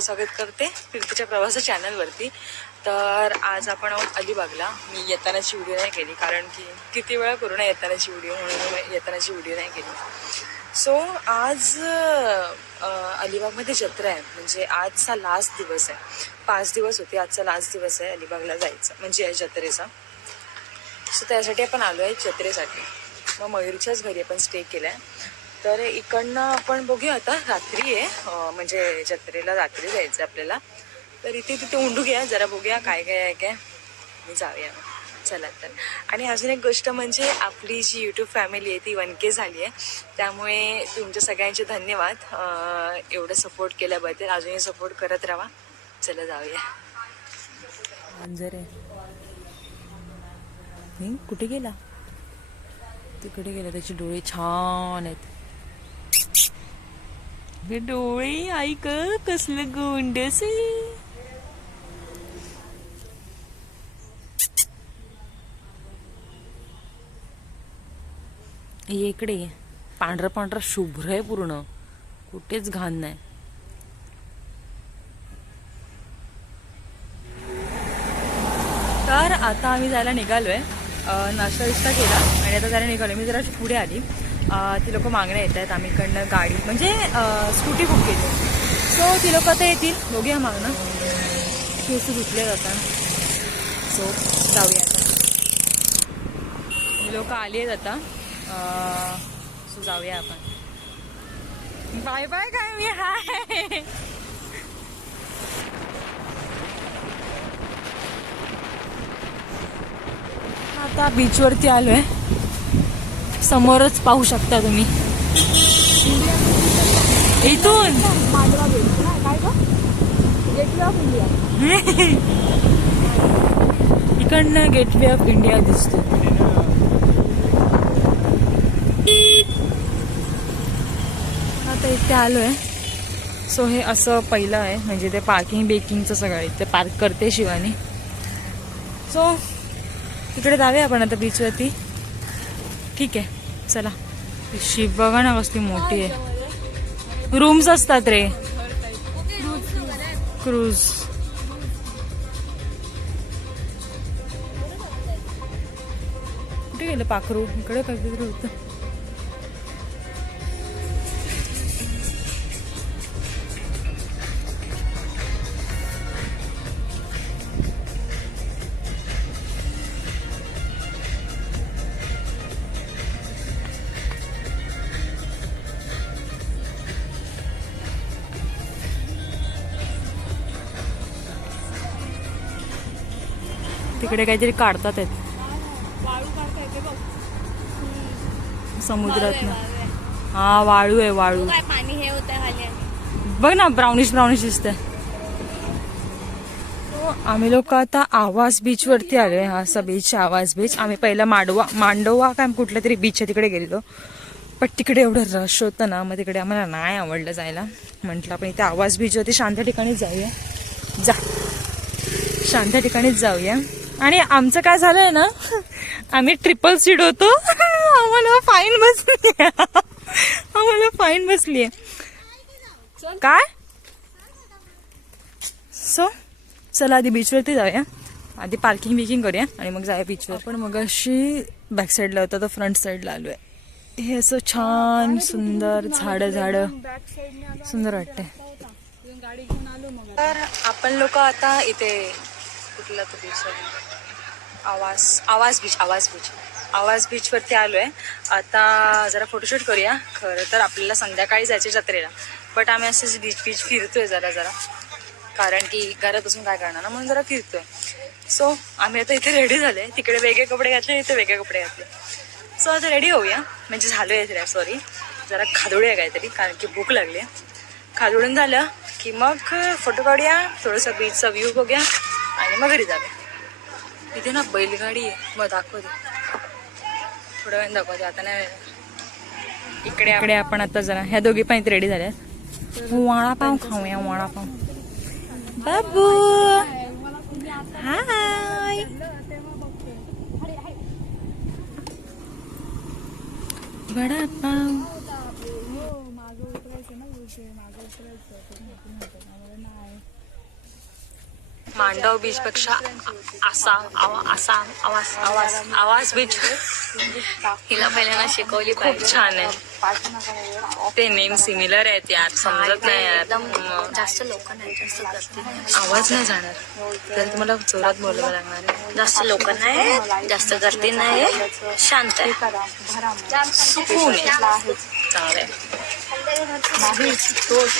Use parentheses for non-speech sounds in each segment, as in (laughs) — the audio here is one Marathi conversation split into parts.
तुमचं स्वागत करते फिरतीच्या प्रवासा चॅनलवरती तर आज आपण आहोत अलिबागला. मी येतानाची व्हिडिओ नाही केली कारण की किती वेळा करू ना येतानाची व्हिडिओ म्हणून येतानाची व्हिडिओ नाही केली. सो आज अलिबागमध्ये जत्रा आहे. म्हणजे आजचा लास्ट दिवस आहे. पाच दिवस होते आजचा लास्ट दिवस आहे अलिबागला जायचं. म्हणजे या जत्रेचा. सो त्यासाठी आपण आलो आहे जत्रेसाठी. मग मयूरच्याच घरी आपण स्टे केला आहे तर इकडनं आपण बघूया आता रात्री आहे. म्हणजे जत्रेला रात्री जायचं आपल्याला. तर इथे तिथे उंडू घ्या जरा बघूया काय काय आहे काय. आणि जाऊया. चला तर. आणि अजून एक गोष्ट म्हणजे आपली जी यूट्यूब फॅमिली आहे ती वन के झाली आहे. त्यामुळे तुमच्या सगळ्यांचे धन्यवाद. एवढं सपोर्ट केल्याबद्दल अजूनही सपोर्ट करत राहा. चला जाऊया. मांजर आहे. कुठे गेला? तिकडे गेला त्याचे डोळे छान आहेत. हे डोळे ऐक कसलं गोंडस इकडे पांढर पांढर शुभ्र आहे पूर्ण. कुठेच घाण नाही. तर आता आम्ही जायला निघालोय. नाश्ता विश्ता केला आणि आता जायला निघालो मी जरा पुढे आली. ती लोक मागण्या येत आहेत आम्हीकडनं गाडी म्हणजे स्कूटी बुक केली. सो ती लोक आता येतील बघूया मागणं केस धुतले जातात. सो जाऊया आता. ही लोक आली आहेत आता. सो जाऊया आपण. बाय बाय काय मी हाय. आता बीचवरती आलोय. समोरच पाहू शकता तुम्ही. इथून. (laughs) इकडनं गेटवे ऑफ इंडिया दिसतो आता इथे आलोय. सो हे असं पहिलं आहे. म्हणजे ते पार्किंग बेकिंगचं सगळं इथे पार्क करते शिवानी. सो तिकडे जाऊया आपण आता बीचवरती ठीक आहे चला. शिप बघा ना कसली मोठी आहे. रूम्स असतात रे. क्रूज कुठे गेलं पाखरू? इकडे काहीतरी होतं. तिकडे काहीतरी काढतात आहेत. समुद्रात हा वाळू आहे वाळू. पाणी हे होतं बघ ना ब्राउनिश ब्राउनिश दिसतंय. आम्ही लोक आता आवाज बीच वरती आलोय. हा असा बीच आवाज बीच आम्ही पहिला मांडवा मांडोवा काय कुठल्या तरी बीच आहे तिकडे गेलेलो. पण तिकडे एवढं रश होतं ना मग तिकडे आम्हाला नाही आवडलं जायला. म्हटलं आपण इथे आवाज बीच होती शांत ठिकाणीच जाऊया. जा. शांत ठिकाणीच जाऊया. आणि आमचं काय झालंय ना आम्ही ट्रिपल सीट होतो. आम्हाला फाईन बसली आम्हाला फाईन बसली काय? सो चला आधी बीचवरती जाऊया. आधी पार्किंग बिकिंग करूया आणि मग जाऊया बीचवर आपण मग अशी बॅक साईडला होता तर फ्रंट साईडला आलोय. हे असं छान सुंदर झाड झाड. सुंदर वाटतंय. गाडी घेऊन आलो मग तर आपण लोक आता इथे कुठला तो बीच आवाज आवाज बीच आवाज बीच आवाज बीचवरती आलो आहे आता जरा फोटोशूट करूया. खरं तर आपल्याला संध्याकाळी जायचे जत्रेला. बट आम्ही असेच बीच बीच फिरतोय जरा जरा. कारण की घरात बसून काय करणार ना म्हणून जरा फिरतोय. सो आम्ही आता इथे रेडी झाले तिकडे वेगळे कपडे घातले इथे वेगळे कपडे घातले. सो आता रेडी होऊया. म्हणजे झालो आहे सॉरी जरा खादोळूया काहीतरी कारण की भूक लागली खादोडून झालं की मग फोटो काढूया थोडंसं बीचचा व्ह्यू बघूया आणि मग घरी जाऊया. इथे ना बैलगाडी आहे. मग दाखवते. थोड्या वेळ दाखवते. आता नाही इकडे इकडे आपण आता जरा ह्या दोघी पण इथे रेडी झाल्या वडापाव खाऊया वडापाव. बाबू. हाय वडापाव मागं उतरायचं ना मागं उतरायचं मांडव बीच पेक्षा असा आवा असा आवाज आवाज आवाज बीच हिला पहिल्यांदा शिकवली खूप छान आहे. ते नेम सिमिलर आहेत यार समजत नाही यार एकदम जास्त लोक नाही जास्त गर्दी नाही. आवाज नाही जाणार. तर तुम्हाला जोरात बोलावं लागणार आहे. जास्त लोक नाही जास्त गर्दी नाही. शांत आहे. सुकून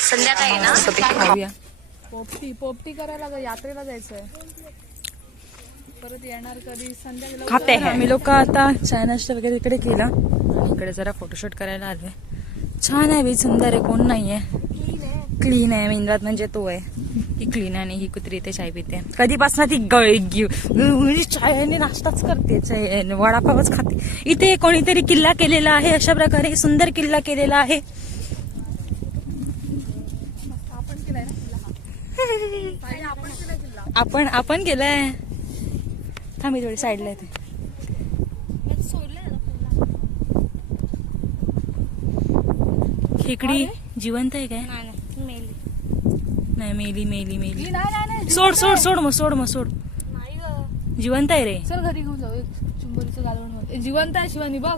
संध्याकाळी ना? पोपटी पोपटी करायला जा- यात्रेला जायचंय. परत येणार कधी? संध्याकाळी खाते आम्ही लोक आता चाय नाश्ता वगैरे इकडे केला. आणि इकडे जरा फोटोशूट करायला आलोय छान आहे बी सुंदर आहे कोण नाहीये. क्लीन आहे इंद्रात म्हणजे तो आहे. ही क्लीन आहे आणि ही कुत्री इथे चाय पिते. कधीपासून ती गळ घेऊ. चाय आणि नाश्ताच करते चाय वडापावच खाते. इथे कोणीतरी किल्ला केलेला आहे अशा प्रकारे सुंदर किल्ला केलेला आहे. आपण आपण केलाय थांबी थोडी साईडला येते. खेकडी जिवंत आहे काय? नाही मेली. मेली मेली सोड सोड सोड मग सोड मग सोड. जिवंत आहे रे. चल घरी घेऊन जाऊ एक चिंबोरीचं गालवण जिवंत आहे शिवानी बघ.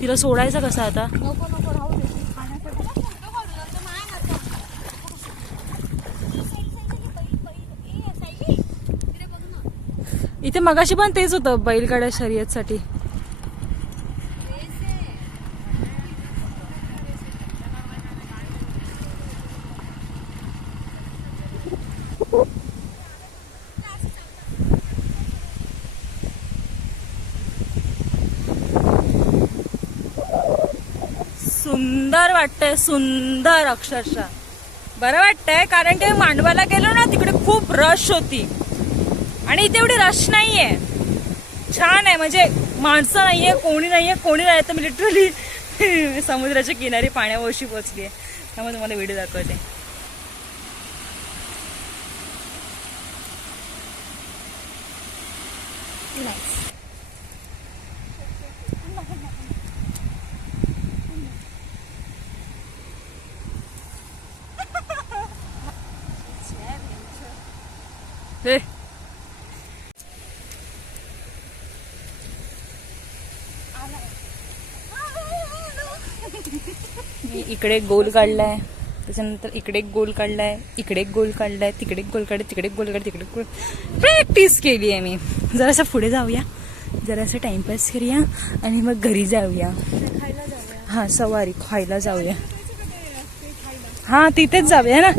तिला सोडायचं कसं आता नको नको राहू दे खाण्यासाठी इथे मगाशी पण तेच होतं बैलगाड्या शर्यतसाठी. सुंदर वाटतंय सुंदर अक्षरशः. बरं वाटतंय कारण ते मांडवाला गेलो ना तिकडे खूप रश होती. आणि इथे एवढी रश आहे छान आहे. म्हणजे माणसं नाही आहे कोणी नाही आहे कोणी नाही. तर मी लिटरली (laughs) समुद्राच्या किनारी पाण्यावरशी पोचली त्यामुळे तुम्हाला व्हिडिओ दाखवते हे मी इकडे गोल काढलाय. त्याच्यानंतर इकडे एक गोल काढलाय इकडे एक गोल काढलाय तिकडे एक गोल काढ तिकडे एक गोल काढ तिकडे गोल प्रॅक्टिस केली आहे मी. जरासं पुढे जाऊया. जरासं टाइमपास करूया आणि मग घरी जाऊया. हा सवारी खायला जाऊया. हा तिथेच जाऊया ना?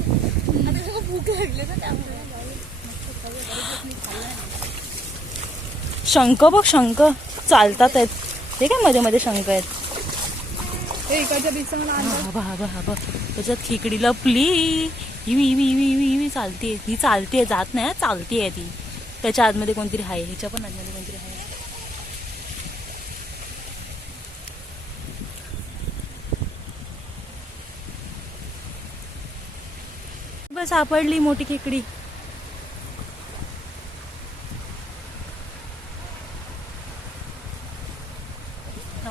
शंख बघ शंख. चालतात आहेत. ते काय मध्ये मध्ये शंख आहेत? हे इकडच्या दिवसाला हा बा, हा बा, हा बा. त्याच्यात खेकडी लपली इवी इवी इवी इवी इवी चालते ही चालते जात नाही चालते ती. त्याच्या आतमध्ये कोणतरी आहे ह्याच्या पण आतमध्ये कोणतरी आहे. बस सापडली मोठी खेकडी.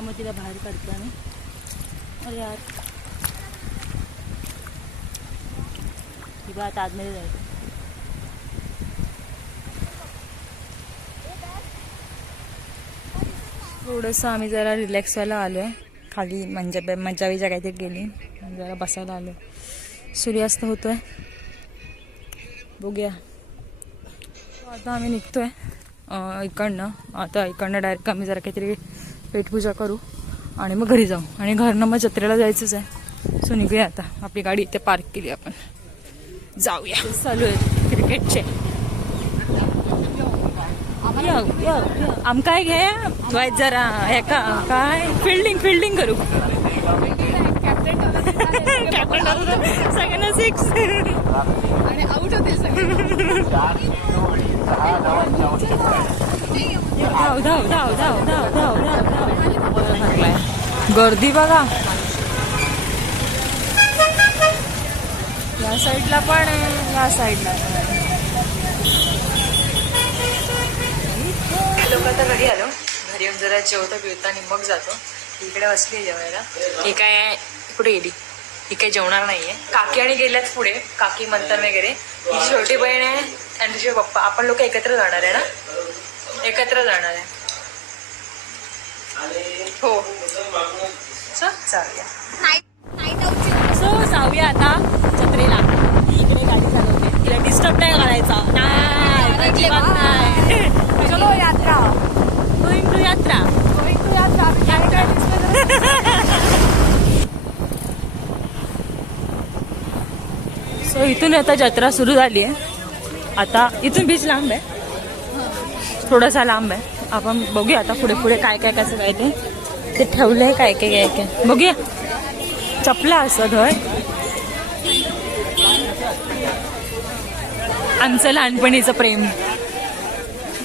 मग तिला बाहेर काढते आम्ही. अरे यार. ही बा आता आतमध्ये जायचं थोडंसं आम्ही जरा रिलॅक्स व्हायला आलो आहे खाली म्हणजे मजा विजा काहीतरी गेली जरा बसायला आलो सूर्यास्त होतोय. बघूया. आता आम्ही निघतोय. आहे इकडनं. आता इकडनं डायरेक्ट आम्ही जरा काहीतरी पेटपूजा करू. आणि मग घरी जाऊ. आणि घरनं मग जत्रेला जायचंच आहे. सो निघूया आता. आपली गाडी इथे पार्क केली आपण. जाऊया. चालू आहे क्रिकेटचे या, या, या. आम काय घ्या वाईट जरा हे का काय? फिल्डिंग फिल्डिंग करू. कॅप्टन सगळ्यांना सिक्स आणि आउट होते सगळे. (laughs) धाव धाव धाव धाव धाव धाव गर्दी बघा. या साईडला पण या साईडला लोक घरी आलो. घरी येऊन जरा जेवता पिवता जातो. इकडे जेवायला. जेवणार नाहीये. काकी आणि गेल्यात पुढे. काकी मंथन वगैरे. ही छोटी बहीण आहे आणि तुझे पप्पा. आपण लोक एकत्र जाणार आहे ना? एकत्र जाणार आहे. हो. सो जाऊया आता जत्रेला ती इकडे गाडी चालवते. तिला डिस्टर्ब नाही करायचा. नाही (laughs) चलो यात्रा. Going to yatra. Going to यात्रा. (laughs) सो इथून आता जत्रा सुरू झाली आहे. आता इथून बीच लांब आहे. थोडासा लांब आहे. आपण बघूया आता पुढे पुढे काय काय कसं काय ते. ते ठेवलंय काय काय काय काय. बघूया. चपला असं धय आमचं लहानपणीचं प्रेम.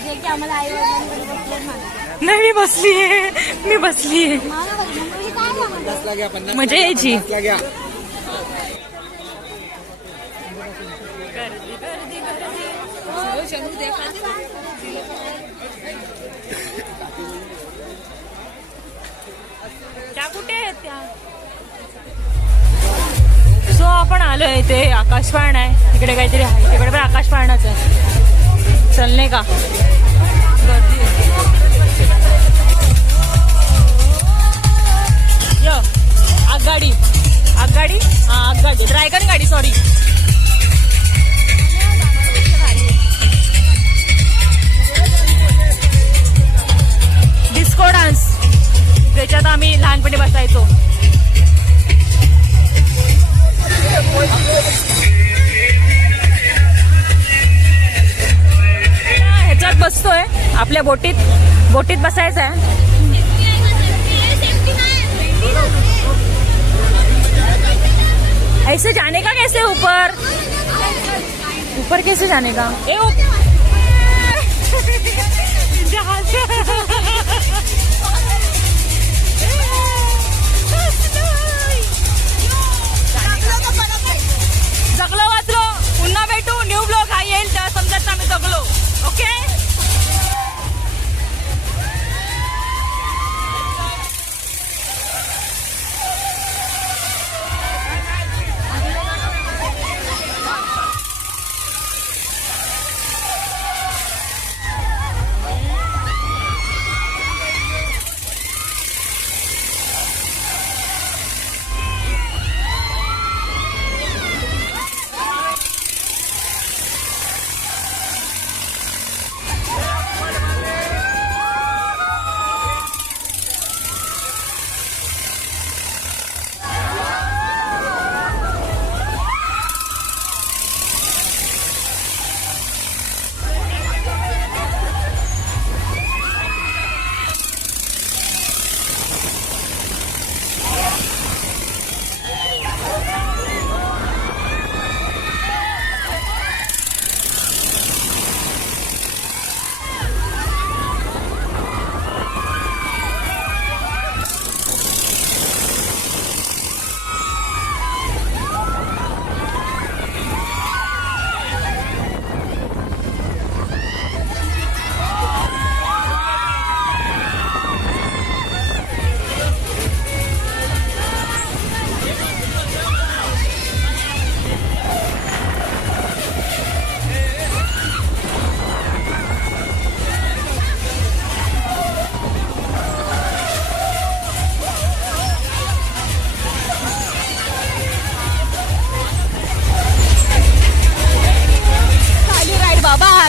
जे की आम्हाला आई वडिलांकडे नाही मी बसलीये. मी बसलीये. मजा यायची. त्या कुठे आहेत त्या? सो आपण आलोय इथे आकाशपाळण आहे. तिकडे काहीतरी आहे. तिकडे पण आकाशपाळणाच आहे. चल नाही का? गर्दी. आगगाडी. आगगाडी? हा आगगाडी. रायगड गाडी सॉरी आपल्या बोटीत बोटीत बसायचं आहे. ऐसे जाने का कैसे ऊपर? ऊपर कैसे जाने का? ए जगलो वाचलो पुन्हा भेटू. न्यू ब्लॉग हा येईल त्या समजा आम्ही जगलो. ओके?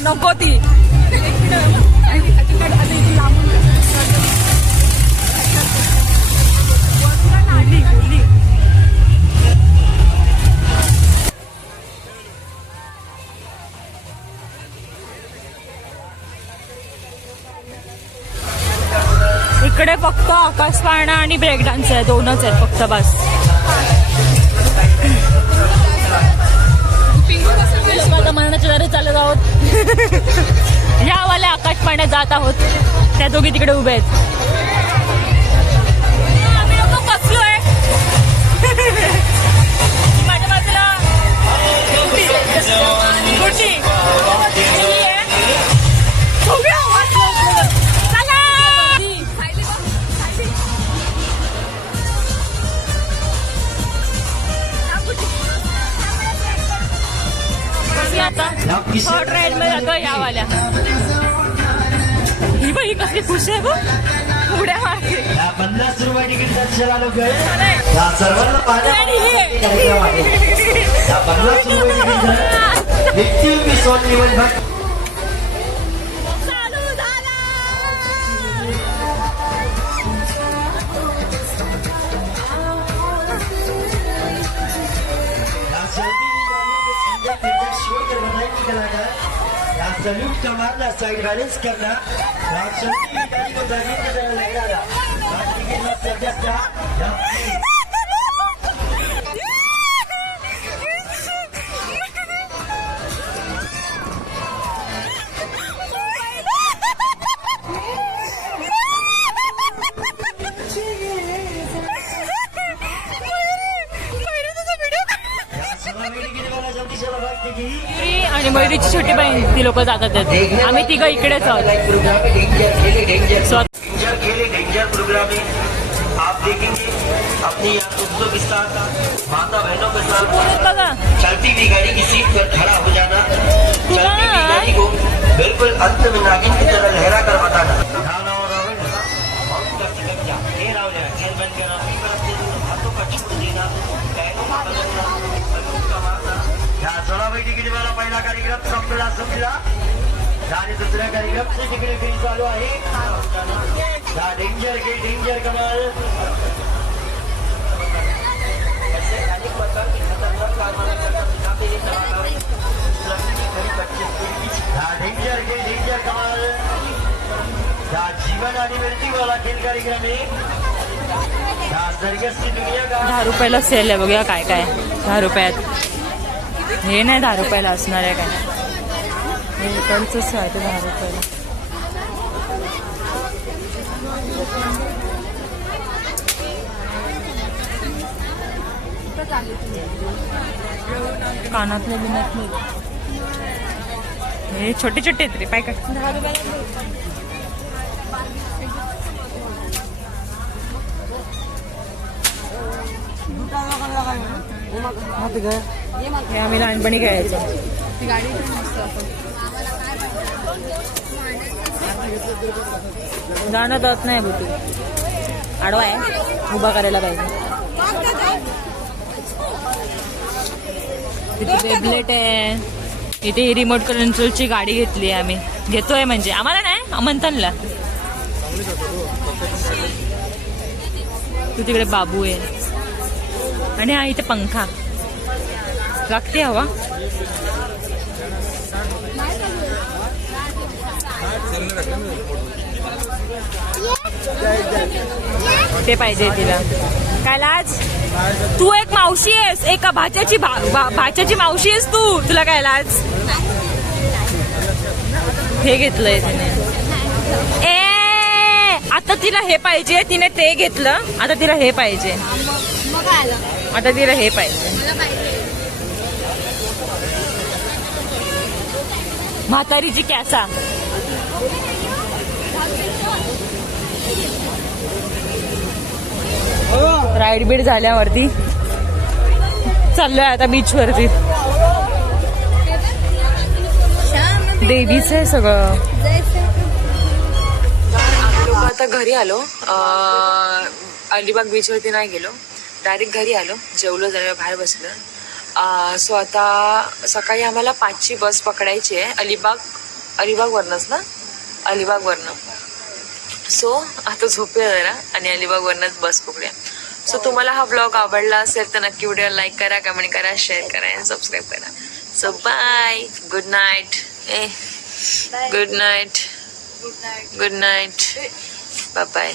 नको ती. इकडे फक्त आकाश पाळणा आणि ब्रेक डान्स आहे. दोनच आहेत फक्त बस. पाण्यात जात आहोत त्या दोघी तिकडे उभे आहेत आम्ही लोक बसलोय माझ्या बाजूला गुड्डी. गुड्डी. ही आहे. झोपूया. चला. राईड बाई कसली खुश आहे बघ उड्या मारते. पन्नास रुपये तिकीट दर्शना लोक सर्वांना पन्नास रुपये तिकीट निवडणूक संयुक्त मारला साईड बॅलन्स करणार या शेवटी को जागी के रहा सध्याच्या लोक जातात आम्ही तिघं इकडेच आहोत. प्रोग्राम आप देखेंगे अपनी दोस्तों के साथ माता बहनों के साथ बघा. चलती हुई गाड़ी की सीट पर खड़ा हो जाना। चलती हुई गाड़ी को बिल्कुल अंत में नागिन की तरह लहरा कार्यक्रम संपला संपला। आणि दुसरा कार्यक्रम तिकडे घरी चालू आहे. या डेंजर के डेंजर कमाल ऐसे अनेक प्रकार की खतरनाक कारनामे करना सिखाते ये कलाकार लड़की की खरी बच्चे या डेंजर के डेंजर कमाल या जीवन आणि मृत्यू वाला खेल कार्यक्रम आहे. या सर्कसची दुनिया का दहा रुपयाला सेल आहे बघूया काय काय दहा रुपयात. हे नाही दहा रुपयाला असणार आहे काय? हे इकडचंच आहे ते दहा रुपयाला. कानातले बिनात हे छोटे छोटे आहेत रे पाय काय दहा रुपयाला हे आम्ही लहानपणी खेळायचो ती जाणं जात नाही भूती. आडवा आहे. उभा करायला पाहिजे. तिथे टेबलेट आहे. इथे ही रिमोट कंट्रोलची गाडी घेतली आहे आम्ही. घेतोय म्हणजे. आम्हाला नाही मंथनला तू तिकडे बाबू आहे. आणि हा इथे पंखा. लागते हवा. ते पाहिजे तिला. काय लाज? तू एक मावशी आहेस. एका भाच्याची भा- भा- भाच्याची मावशी आहेस तू. तुला काय लाज? हे घेतलंय तिने. ए आता तिला हे पाहिजे. तिने ते घेतलं. आता तिला हे पाहिजे. आता तिला हे पाहिजे. म्हातारीची कॅसा. राईड बीड झाल्यावरती चाललोय आता बीच वरती. देवीचं आहे सगळं. आता घरी आलो. अलिबाग अलिबाग बीचवरती नाही गेलो. डायरेक्ट घरी आलो. जेवलो जरा बाहेर बसलो. सो आता सकाळी आम्हाला पाचची बस पकडायची आहे. अलिबाग अलिबागवरनंच ना? अलिबागवरनं. सो आता झोपूया जरा आणि अलिबागवरनंच बस पकडूया. सो तुम्हाला हा ब्लॉग आवडला असेल तर नक्की व्हिडिओ लाईक करा कमेंट करा शेअर करा आणि सबस्क्राईब करा. सो बाय गुड नाईट ए good night good night good night bye bye